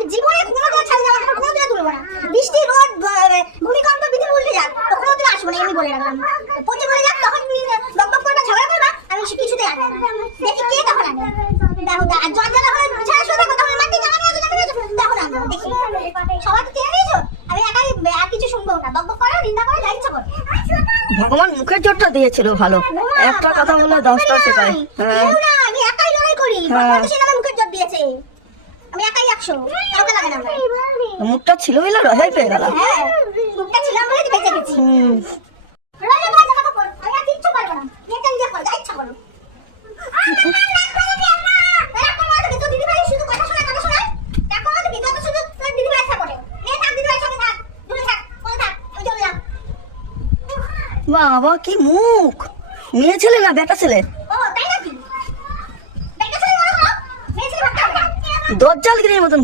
আমি জীবনে কোনোদিন ছাড় যাওয়া কোনোদিন তুলবো না। বৃষ্টি রোদ ভূমিকম্প বিদ্যুৎ উল্টে যাক কোনোদিন আসবো না, আমি বলে রাখলাম। পচে মরে যাক তখন বকবক করবা ঝগড়া করবা, আমি কিছুতে আসবো না। দেখি কে তখন আনে। দেখো আর জ্বর জ্বালা হলে ছাড়া শুয়ে থাকো তখন মাটি জামা নিয়ে আসো তখন আনবো। দেখি সবাই তো চেয়ে নিয়েছো, আমি একাই আর কিছু শুনবো না। বকবক করো নিন্দা করো যা ইচ্ছা করো। ভগবান মুখের জোরটা দিয়েছিল ভালো, একটা কথা বলে 10টা শেখায়। হ্যাঁ আমি একাই লড়াই করি, ভগবান তো সে আমার মুখের জোর দিয়েছে। আমি একাই 100, কাউকে লাগে না। মুখটা ছিল বলে রহাই পেয়ে গেল। হ্যাঁ মুখটা ছিলাম বলে বেঁচে গেছি। রোজ ভাজা কথা বল, আমি আর কিচ্ছু পারবো না। এটা নিজে করো যা ইচ্ছা করো। বাবা কি মুখ, মেয়ে ছেলে না বেটা ছেলে? দজ্জাল গিরির মতন।